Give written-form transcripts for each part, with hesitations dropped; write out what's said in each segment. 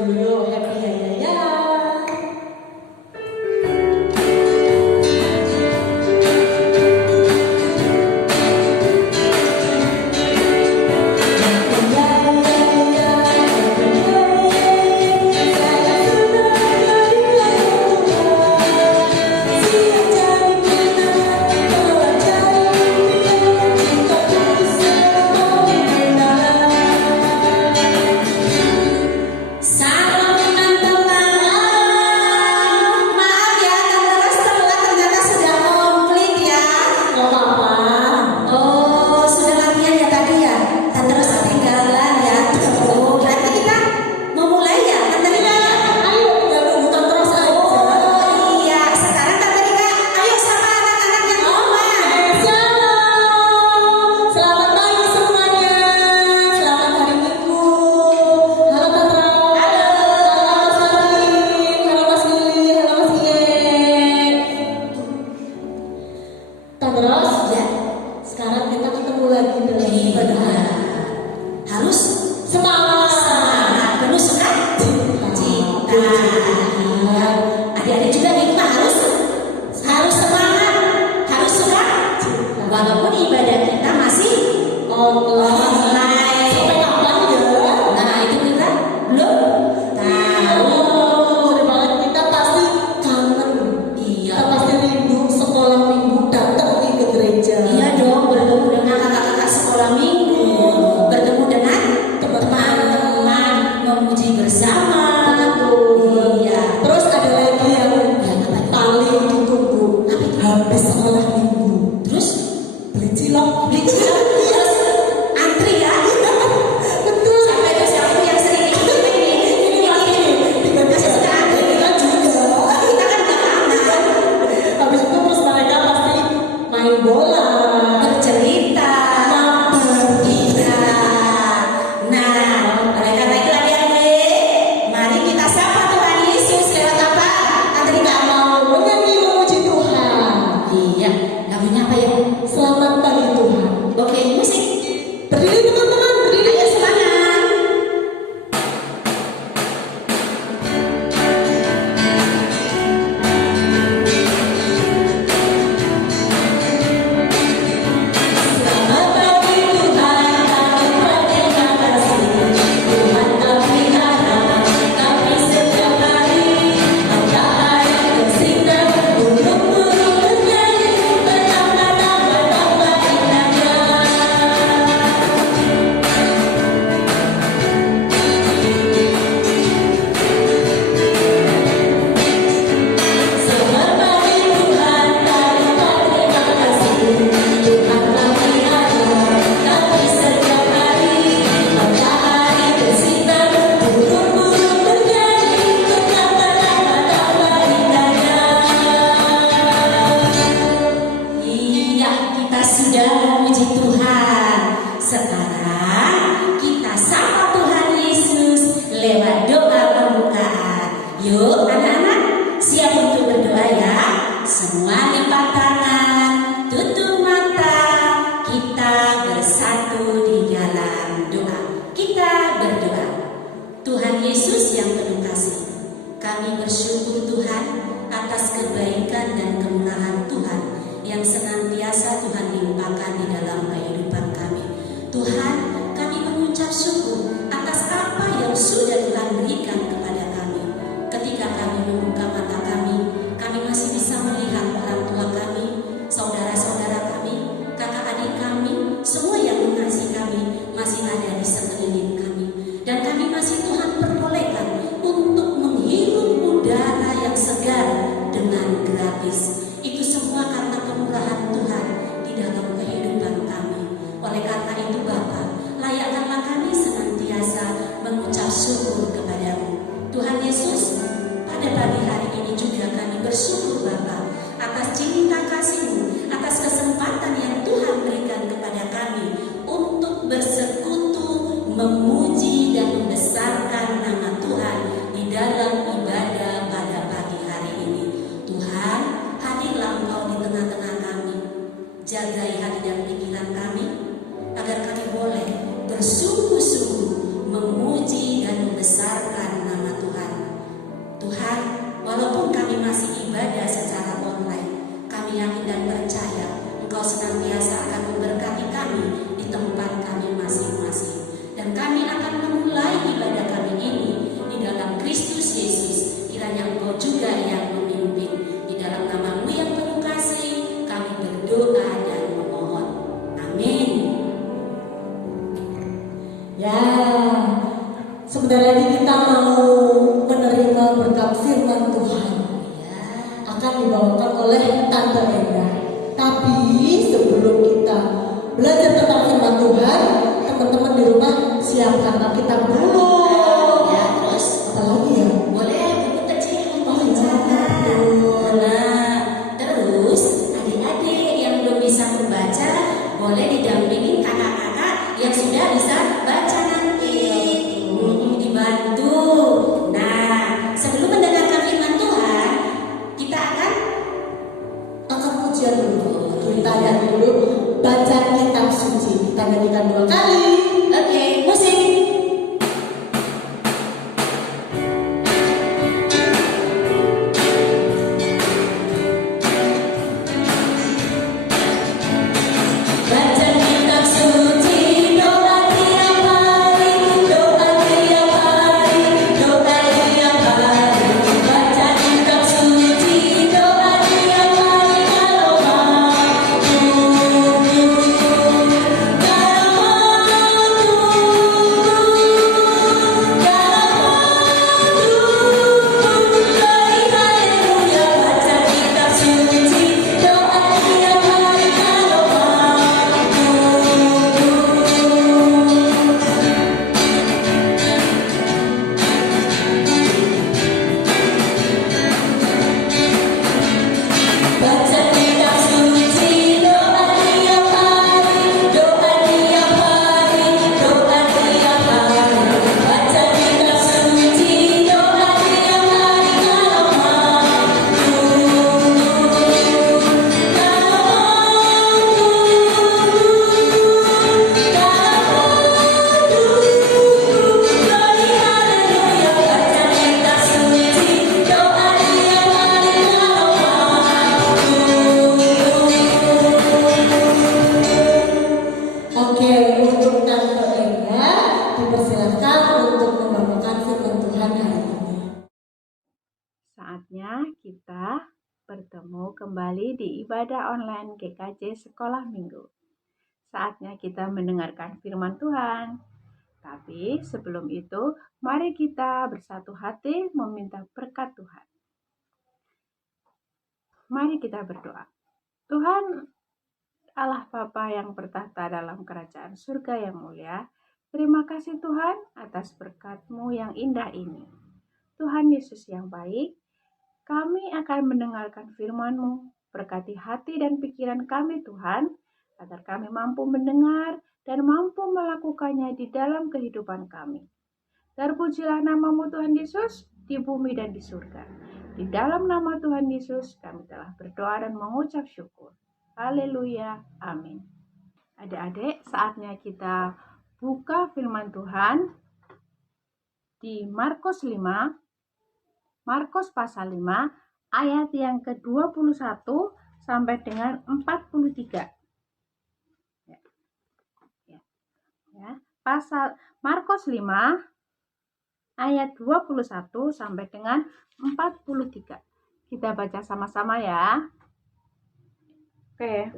dulu yuk, happy ya ya ya. Terus ya, sekarang kita ketemu lagi dalam ibadah. Harus semangat, penuh sukacita. Adik-adik juga di rumah harus semangat, harus sukacita. Walaupun ibadah kita masih online. Sampai kapan ya? Nah itu kita belum tahu. Sudah banget kita pasti kangen. Iya. Kita pasti rindu sekolah minggu datang ke gereja. Iya dong, bertemu dengan kakak-kakak sekolah minggu, bertemu dengan teman-teman, memuji bersama. Iya. Terus ada lagi yang paling ditunggu, habis sekolah minggu. Terus beli cilok. Yes. Antri ya. Betul. Sampai ke siapa yang sering ikut ini lagi. Kita juga. Kita kan gak aman. Habis itu terus mereka pasti main bola, bercerita, beristirahat. Nah, oleh karena itu adik-adik, mari kita sapa Tuhan Yesus lewat apa? Nanti kita mau menyanyi memuji Tuhan. Iya, lagunya apa ya? Selamat pagi Tuhan. Oke, musik. Berdiri teman-teman, berdiri. Ayo semangat. Selamat pagi Tuhan, kami berterima kasih. Tuhan kami harap, kami setiap hari matahari bersinar, burung-burung bernyanyi, betapa-betapa indahnya. Selamat pagi Tuhan, kami berterima kasih. Tuhan kami harap, kami setiap hari matahari bersinar, burung-burung bernyanyi, betapa-betapa indahnya. Iya, kita sudah memuji Tuhan. Sekarang kita sapa Tuhan Yesus lewat doa pembukaan. Yuk anak-anak, siap untuk berdoa ya. Semua lipat tangan, tutup mata. Kita bersatu di dalam doa. Kita berdoa. Tuhan Yesus yang penuh kasih, kami bersyukur Tuhan atas kebaikan dan kemurahan Tuhan yang senantiasa Tuhan limpahkan di dalam kehidupan kami. Tuhan, kami mengucap syukur atas apa yang sudah Tuhan berikan kepada kami. Ketika kami membuka mata kami masih bisa melihat orang tua kami, saudara-saudara kami, kakak adik kami, semua yang mengasihi kami masih ada di sekeliling kami. Dan kami masih Tuhan perbolehkan untuk menghirup udara yang segar dengan gratis. Itu semua karena kemurahan Tuhan di dalam kehidupan kami. Oleh karena itu Bapa, layakkanlah kami senantiasa mengucap syukur kepadamu. Tuhan Yesus, pada pagi hari ini juga kami bersyukur Bapa atas cinta kasih-Mu, atas kesempatan yang Tuhan berikan kepada kami untuk bersekutu, memuji dan membesarkan nama Tuhan di dalam ibadah pada pagi hari ini. Tuhan, hadirlah Engkau di tengah-tengah kami. Jagai hati dan pikiran kami agar kami boleh bersungguh-sungguh memuji dan membesarkan nama sebentar lagi kita mau menerima berkat firman Tuhan. Akan dibawakan oleh Tante Enda. Tapi sebelum kita belajar tentang firman Tuhan, teman-teman di rumah siapkan Alkitab dulu. Ya, terus Apa lagi ya? boleh buku kecil untuk Oh, mencatat. betul. Nah, terus adik-adik yang belum bisa membaca boleh didampingin kakak-kakak yang sudah bisa baca nanti. Dibantu. Nah, sebelum mendengarkan firman Tuhan, kita akan Pujian dulu. Kita nyanyi dulu baca kitab suci. Kita nyanyikan 2 kali. oke, musik. Baca kitab suci, doa tiap hari, doa tiap hari, doa tiap hari. Baca kitab suci, doa tiap hari kalau mampu. Haleluya, baca kitab suci, doa tiap hari kalau mampu. Baca kitab suci, doa tiap hari, doa tiap hari, doa tiap hari. Baca kitab suci, doa tiap hari kalau mampu. Haleluya, baca kitab suci, doa tiap hari kalau Oke, untuk Tante Enda dipersilakan untuk membawakan firman Tuhan hari ini. Saatnya kita bertemu kembali di ibadah online GKJ Sekolah Minggu. Saatnya kita mendengarkan firman Tuhan. Tapi sebelum itu, mari kita bersatu hati meminta berkat Tuhan. Mari kita berdoa. Tuhan Allah Bapa yang bertahta dalam kerajaan surga yang mulia, terima kasih Tuhan atas berkat-Mu yang indah ini. Tuhan Yesus yang baik, kami akan mendengarkan firman-Mu. Berkati hati dan pikiran kami Tuhan, agar kami mampu mendengar dan mampu melakukannya di dalam kehidupan kami. Terpujilah nama-Mu Tuhan Yesus di bumi dan di surga. Di dalam nama Tuhan Yesus kami telah berdoa dan mengucap syukur. Haleluya, amin. Adik-adik, saatnya kita buka firman Tuhan di Markus 5, Markus pasal 5, ayat yang ke-21 sampai dengan 43. Ya. Pasal Markus 5, ayat 21 sampai dengan 43. Kita baca sama-sama ya. Oke.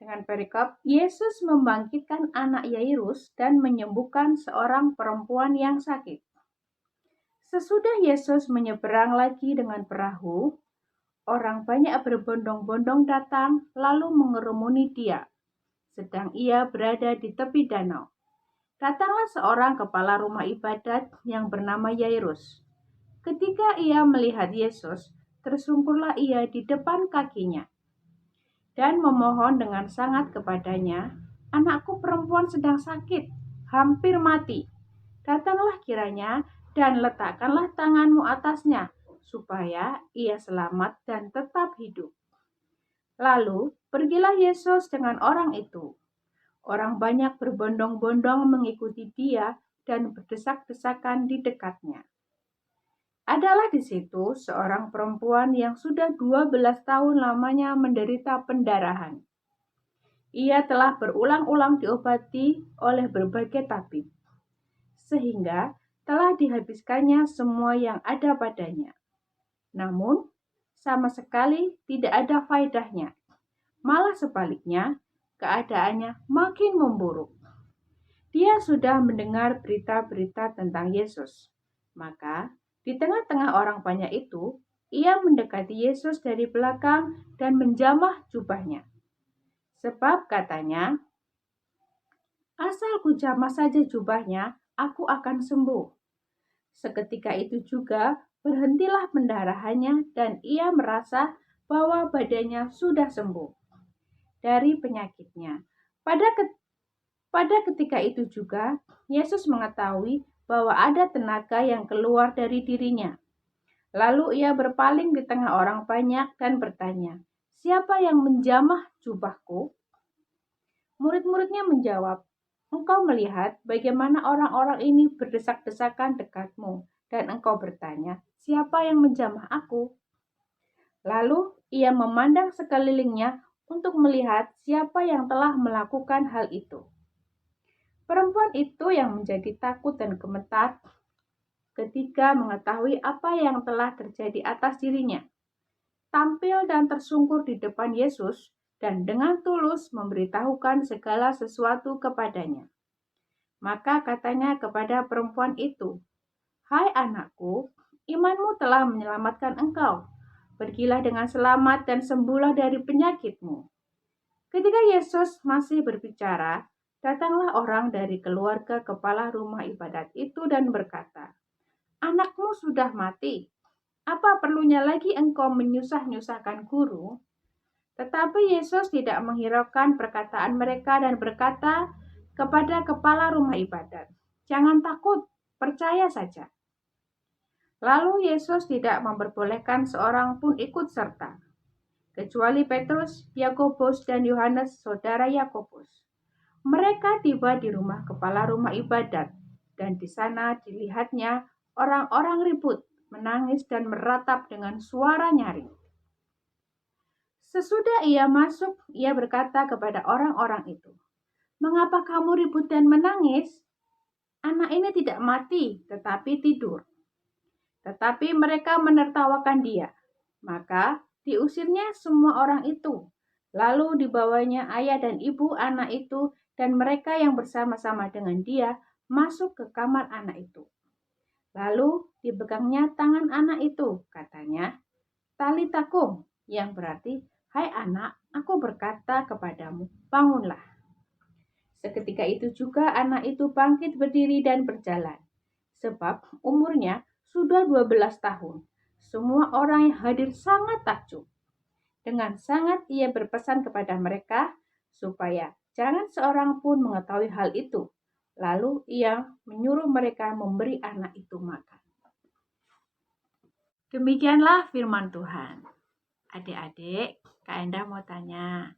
Dengan perikop, Yesus membangkitkan anak Yairus dan menyembuhkan seorang perempuan yang sakit. Sesudah Yesus menyeberang lagi dengan perahu, orang banyak berbondong-bondong datang lalu mengerumuni Dia, sedang Ia berada di tepi danau. Datanglah seorang kepala rumah ibadat yang bernama Yairus. Ketika ia melihat Yesus, tersungkurlah ia di depan kakinya dan memohon dengan sangat kepadanya, "Anakku perempuan sedang sakit, hampir mati. Datanglah kiranya dan letakkanlah tanganmu atasnya, supaya ia selamat dan tetap hidup." Lalu pergilah Yesus dengan orang itu. Orang banyak berbondong-bondong mengikuti Dia dan berdesak-desakan di dekatnya. Adalah di situ seorang perempuan yang sudah 12 tahun lamanya menderita pendarahan. Ia telah berulang-ulang diobati oleh berbagai tabib, sehingga telah dihabiskannya semua yang ada padanya. Namun, sama sekali tidak ada faedahnya. Malah sebaliknya, keadaannya makin memburuk. Dia sudah mendengar berita-berita tentang Yesus. Maka, di tengah-tengah orang banyak itu, ia mendekati Yesus dari belakang dan menjamah jubahnya. Sebab katanya, asal ku jamah saja jubahnya, aku akan sembuh. Seketika itu juga berhentilah pendarahannya dan ia merasa bahwa badannya sudah sembuh dari penyakitnya. Pada ketika itu juga, Yesus mengetahui bahwa ada tenaga yang keluar dari dirinya. Lalu ia berpaling di tengah orang banyak dan bertanya, "Siapa yang menjamah jubahku?" Murid-muridnya menjawab, "Engkau melihat bagaimana orang-orang ini berdesak-desakan dekatmu, dan engkau bertanya, 'Siapa yang menjamah aku?'" Lalu ia memandang sekelilingnya untuk melihat siapa yang telah melakukan hal itu. Perempuan itu yang menjadi takut dan gemetar ketika mengetahui apa yang telah terjadi atas dirinya, tampil dan tersungkur di depan Yesus dan dengan tulus memberitahukan segala sesuatu kepadanya. Maka katanya kepada perempuan itu, "Hai anakku, imanmu telah menyelamatkan engkau. Pergilah dengan selamat dan sembuhlah dari penyakitmu." Ketika Yesus masih berbicara, datanglah orang dari keluarga kepala rumah ibadat itu dan berkata, "Anakmu sudah mati. Apa perlunya lagi engkau menyusah-nyusahkan guru?" Tetapi Yesus tidak menghiraukan perkataan mereka dan berkata kepada kepala rumah ibadat, "Jangan takut, percaya saja." Lalu Yesus tidak memperbolehkan seorang pun ikut serta, kecuali Petrus, Yakobus, dan Yohanes, saudara Yakobus. Mereka tiba di rumah kepala rumah ibadat, dan di sana dilihatnya orang-orang ribut, menangis, dan meratap dengan suara nyaring. Sesudah ia masuk, ia berkata kepada orang-orang itu, "Mengapa kamu ribut dan menangis? Anak ini tidak mati, tetapi tidur." Tetapi mereka menertawakan dia. Maka diusirnya semua orang itu. Lalu dibawanya ayah dan ibu anak itu dan mereka yang bersama-sama dengan dia masuk ke kamar anak itu. Lalu dipegangnya tangan anak itu, katanya, "Talita kum," yang berarti, "Hai anak, aku berkata kepadamu, bangunlah." Seketika itu juga anak itu bangkit berdiri dan berjalan. Sebab umurnya sudah 12 tahun. Semua orang yang hadir sangat takjub. Dengan sangat ia berpesan kepada mereka supaya jangan seorang pun mengetahui hal itu. Lalu ia menyuruh mereka memberi anak itu makan. Demikianlah firman Tuhan. Adik-adik, Kak Endah mau tanya,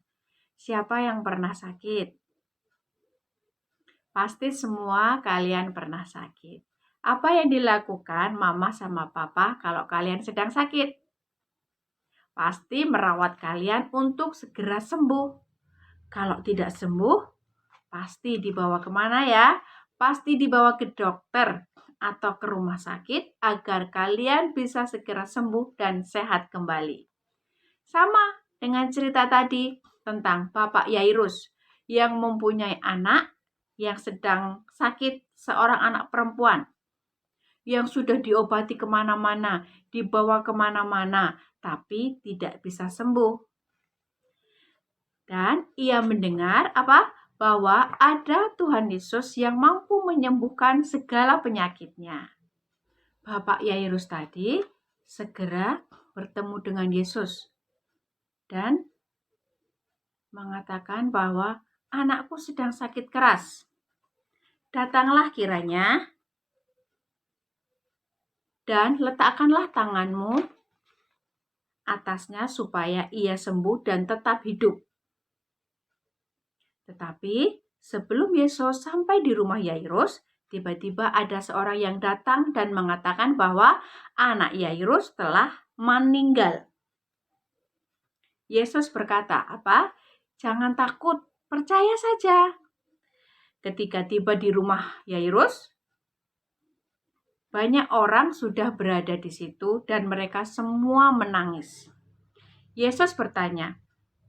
siapa yang pernah sakit? Pasti semua kalian pernah sakit. Apa yang dilakukan mama sama papa kalau kalian sedang sakit? Pasti merawat kalian untuk segera sembuh. Kalau tidak sembuh, pasti dibawa kemana ya? Pasti dibawa ke dokter atau ke rumah sakit agar kalian bisa segera sembuh dan sehat kembali. Sama dengan cerita tadi tentang Bapak Yairus yang mempunyai anak yang sedang sakit, seorang anak perempuan yang sudah diobati kemana-mana, dibawa kemana-mana, tapi tidak bisa sembuh. Dan ia mendengar bahwa ada Tuhan Yesus yang mampu menyembuhkan segala penyakitnya. Bapak Yairus tadi segera bertemu dengan Yesus dan mengatakan bahwa anakku sedang sakit keras. Datanglah kiranya dan letakkanlah tanganmu atasnya supaya ia sembuh dan tetap hidup. Tetapi sebelum Yesus sampai di rumah Yairus, tiba-tiba ada seorang yang datang dan mengatakan bahwa anak Yairus telah meninggal. Yesus berkata, "Jangan takut, percaya saja." Ketika tiba di rumah Yairus, banyak orang sudah berada di situ dan mereka semua menangis. Yesus bertanya,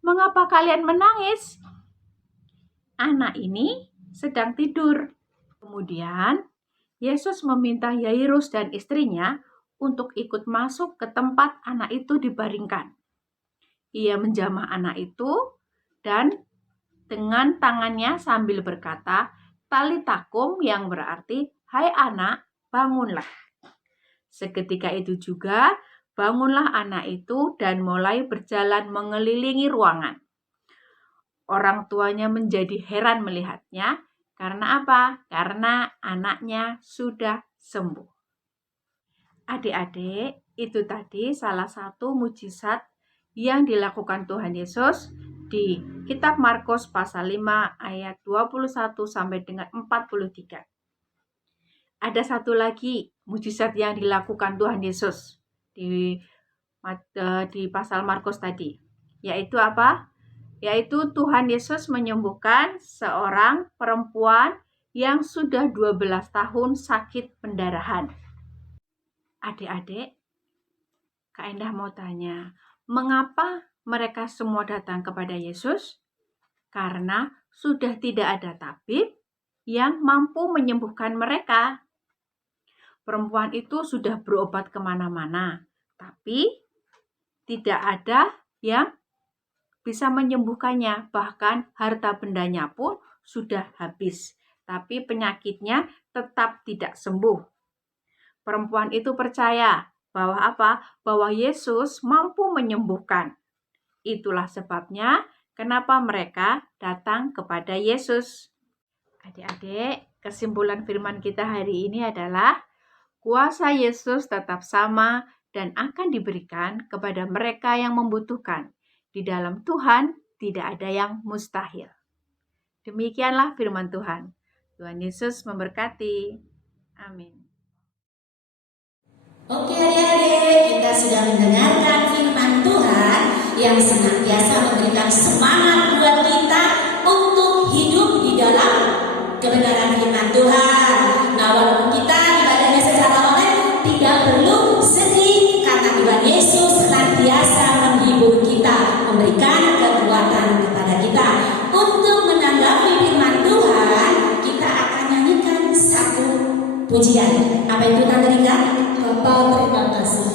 "Mengapa kalian menangis? Anak ini sedang tidur." Kemudian, Yesus meminta Yairus dan istrinya untuk ikut masuk ke tempat anak itu dibaringkan. Ia menjamah anak itu dan dengan tangannya sambil berkata, "Talitakum," yang berarti, "Hai anak, bangunlah." Seketika itu juga, bangunlah anak itu dan mulai berjalan mengelilingi ruangan. Orang tuanya menjadi heran melihatnya. Karena apa? Karena anaknya sudah sembuh. Adik-adik, itu tadi salah satu mujizat yang dilakukan Tuhan Yesus di kitab Markus pasal 5 ayat 21 sampai dengan 43. Ada satu lagi mujizat yang dilakukan Tuhan Yesus di pasal Markus tadi, yaitu apa? Yaitu Tuhan Yesus menyembuhkan seorang perempuan yang sudah 12 tahun sakit pendarahan. Adik-adik, Kak Endah mau tanya, mengapa mereka semua datang kepada Yesus? Karena sudah tidak ada tabib yang mampu menyembuhkan mereka. Perempuan itu sudah berobat kemana-mana, tapi tidak ada yang bisa menyembuhkannya. Bahkan harta bendanya pun sudah habis, tapi penyakitnya tetap tidak sembuh. Perempuan itu percaya bahwa apa? Bahwa Yesus mampu menyembuhkan. Itulah sebabnya kenapa mereka datang kepada Yesus. Adik-adik, kesimpulan firman kita hari ini adalah kuasa Yesus tetap sama dan akan diberikan kepada mereka yang membutuhkan. Di dalam Tuhan tidak ada yang mustahil. Demikianlah firman Tuhan. Tuhan Yesus memberkati. Amin. Oke adik-adik, kita sudah mendengarkan firman Tuhan yang senantiasa memberikan semangat buat kita untuk hidup di dalam kebenaran firman Tuhan. Nah, walaupun kita ibadahnya secara online, tidak perlu sedih karena Tuhan Yesus senantiasa menghibur kita, memberikan kekuatan kepada kita. Untuk menanggapi firman Tuhan, kita akan nyanyikan satu pujian. Apa itu Tante Rika? Bapak, terima kasih.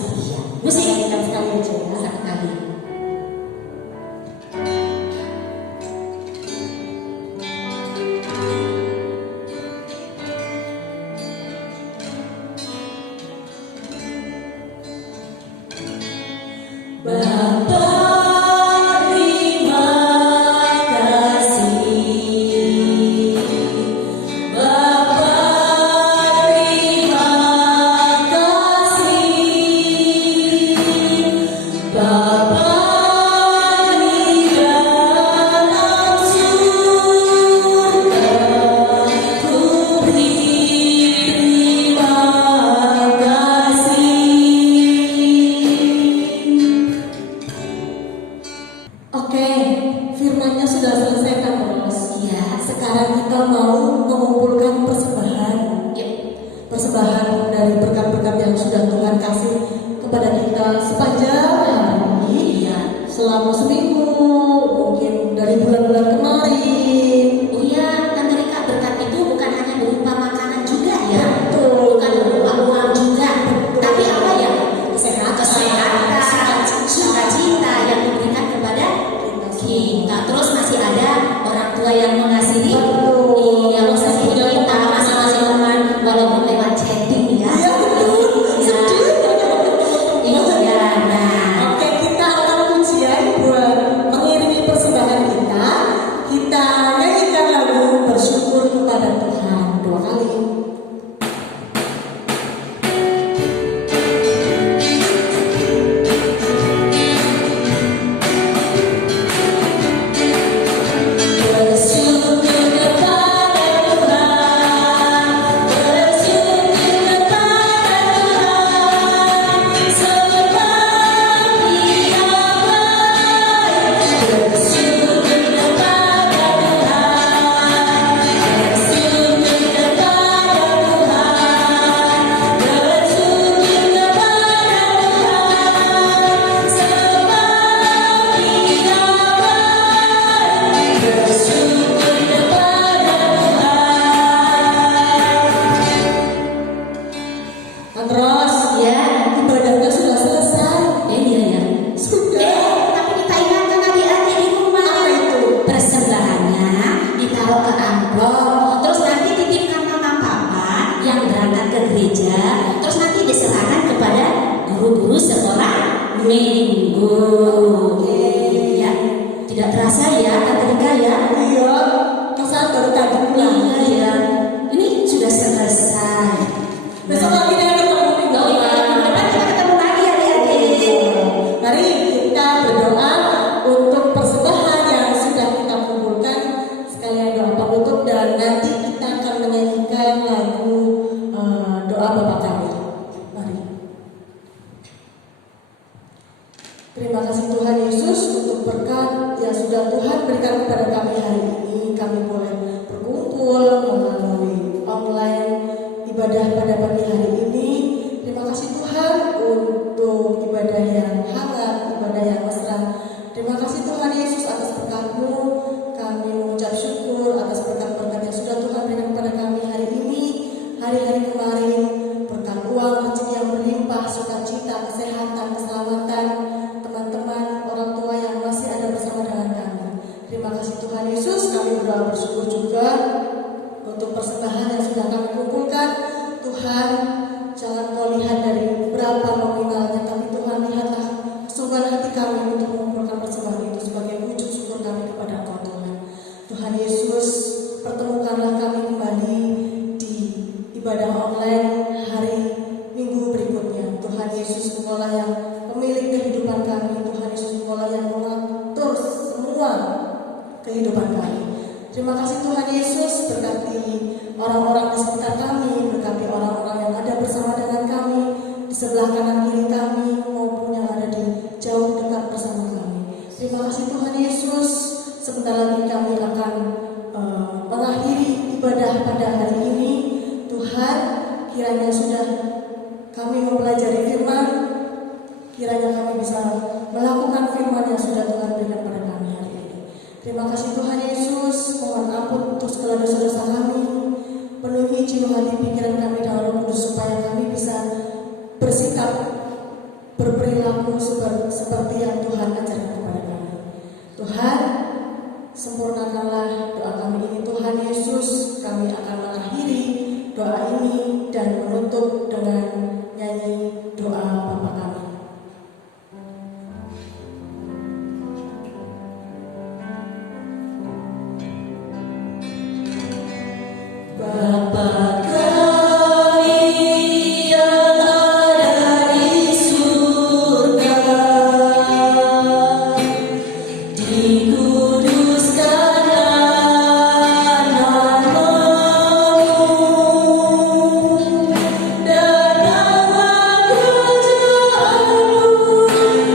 Musik Kita sekali aja ya. satu kali. Oke, firmannya sudah selesai kan Bos? Iya. Sekarang kita mau mengumpulkan persembahan. Yuk. Persembahan dari berkat-berkat yang sudah Tuhan kasih kepada kita sepanjang hari. Iya. Selama seminggu, mungkin dari bulan-bulan kemarin. Oh iya, Tante Rika, berkat itu bukan hanya berupa makanan juga ya. Betul. Bukan berupa uang juga. Tapi apa ya? Kesehatan, sukacita yang diberikan kepada kita. Terus masih ada orang tua yang mengasihi. Iya, mengasihi kita masing-masing teman walaupun lewat chatting ya. Iya, betul. Iya, nah. Oke, kita akan ujian buat mengiringi persembahan kita. gereja, terus nanti diserahkan kepada guru-guru sekolah minggu. Ya, tidak terasa ya, Tante Rika ya. Iya, masa baru tadi pulang. Iya, ini sudah selesai. Besok lagi deh ketemu minggu. Oh iya, minggu depan kita ketemu lagi adik-adik. Mari kita berdoa untuk persembahan yang sudah kita kumpulkan. Sekalian doa penutup dan nanti kita akan menyanyikan lagu doa Bapa Kami. Mari. Terima kasih Tuhan Yesus untuk berkat yang sudah Tuhan berikan kepada kami hari ini. Kami boleh berkumpul melalui online ibadah pada pagi hari ini. Terima kasih Tuhan untuk ibadah yang hangat, ibadah yang mesra. Terima kasih Tuhan Yesus atas berkat-Mu. Kami mengucap syukur atas berkat-berkat yang sudah Tuhan berikan kepada kami hari ini, hari-hari kemarin. Berkat uang, rezeki yang berlimpah, sukacita, kesehatan, keselamatan, teman-teman, orang tua yang masih ada bersama dengan kami. Terima kasih Tuhan Yesus. Kami berdoa bersyukur juga untuk persembahan yang sudah kami kumpulkan. Tuhan, jangan Kau lihat dari berapa nominalnya, tapi Tuhan lihatlah kesungguhan hati kami untuk mengumpulkan persembahan itu sebagai wujud syukur kami kepada Engkau Tuhan. Tuhan Yesus, pertemukanlah kami kembali di ibadah online hari Minggu berikutnya. Tuhan Yesus, Engkaulah yang pemilik kehidupan kami. Tuhan Yesus, Engkaulah yang mengatur semua kehidupan kami. Terima kasih Tuhan Yesus, berkati orang-orang di sekitar kami, berkati orang-orang yang ada bersama dengan kami, di sebelah kanan kiri kami, maupun yang ada di jauh dekat bersama kami. Terima kasih Tuhan Yesus. Sebentar lagi kami akan mengakhiri ibadah pada hari ini. Tuhan, kiranya sudah kami mempelajari firman, kiranya kami bisa melakukan firman yang sudah Tuhan berikan pada kami hari ini. Terima kasih Tuhan Yesus. Mohon ampun untuk segala dosa-dosa kami. Penuhi jiwa hati pikiran kami dengan Roh Kudus supaya kami bisa bersikap, berperilaku seperti yang Tuhan ajarkan kepada kami. Tuhan, sempurnakanlah doa kami ini Tuhan Yesus. Kami akan mengakhiri doa ini dan menutup dengan nyanyi doa Bapa kami. Bapa kami yang ada di surga, dikuduskanlah nama-Mu, datanglah kerajaan-Mu,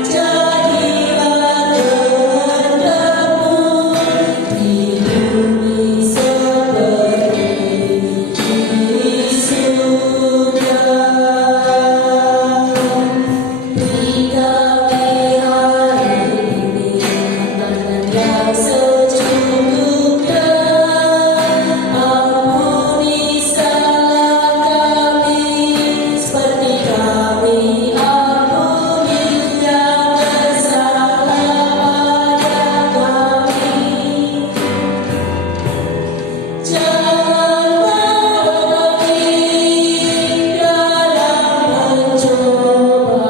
jadilah kehendak-Mu di bumi seperti di surga. Beri kami hari ini makanan yang secukupnya. Ampuni salah kami seperti kami ampuni yang bersalah pada kami. Jangan bawa kami dalam pencobaan,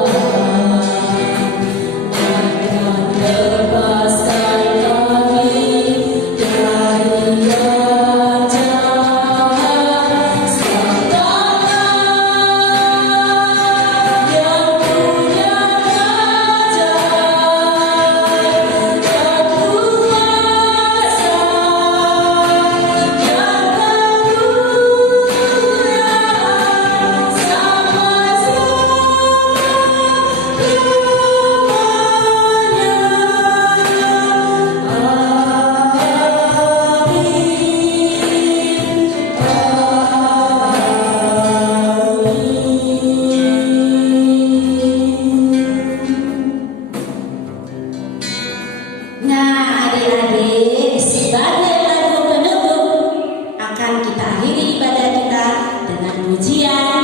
akan lepaskan kami dari yang jahat. Sebab yang punya kerajaan dan kuasa Nah, adik-adik, sebagai lagu penutup akan kita akhiri ibadah kita dengan pujian